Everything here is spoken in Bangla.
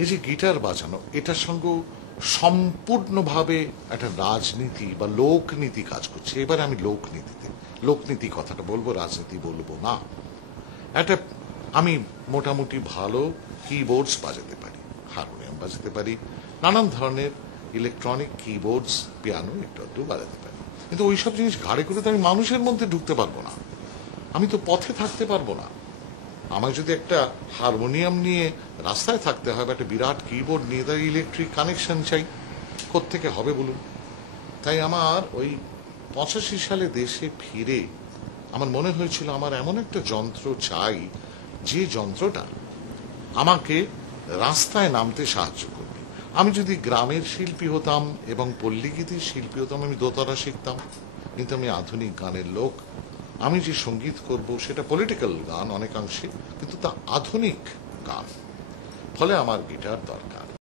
এই যে গিটার বাজানো, এটার সঙ্গে সম্পূর্ণভাবে একটা রাজনীতি বা লোকনীতি কাজ করছে। এবার আমি লোকনীতি কথাটা বলবো, রাজনীতি বলবো না। একটা আমি মোটামুটি ভালো কিবোর্ডস বাজাতে পারি, হারমোনিয়াম বাজাতে পারি, নানান ধরনের ইলেকট্রনিক কিবোর্ডস, পিয়ানো একটু বাজাতে পারি, কিন্তু ওইসব জিনিস ঘাড়ে করে তো আমি মানুষের মধ্যে ঢুকতে পারবো না। আমি তো পথে থাকতে পারবো না। আমার যদি একটা হারমোনিয়াম নিয়ে রাস্তায় থাকতে হয় বা একটা বিরাট কিবোর্ড নিয়ে, তার ইলেকট্রিক কানেকশন চাই, কোত্থেকে হবে বলুন? তাই আমার ওই 85 সালে দেশে ফিরে আমার মনে হয়েছিল আমার এমন একটা যন্ত্র চাই, যে যন্ত্রটা আমাকে রাস্তায় নামতে সাহায্য করবে। আমি যদি গ্রামের শিল্পী হতাম এবং পল্লীগীতির শিল্পী হতাম, আমি দোতারা শিখতাম, কিন্তু আমি আধুনিক গানের লোক। আমি যে সঙ্গীত করব সেটা পলিটিক্যাল গান অনেকাংশে, কিন্তু তা আধুনিক গান। ফলে আমার গিটার দরকার।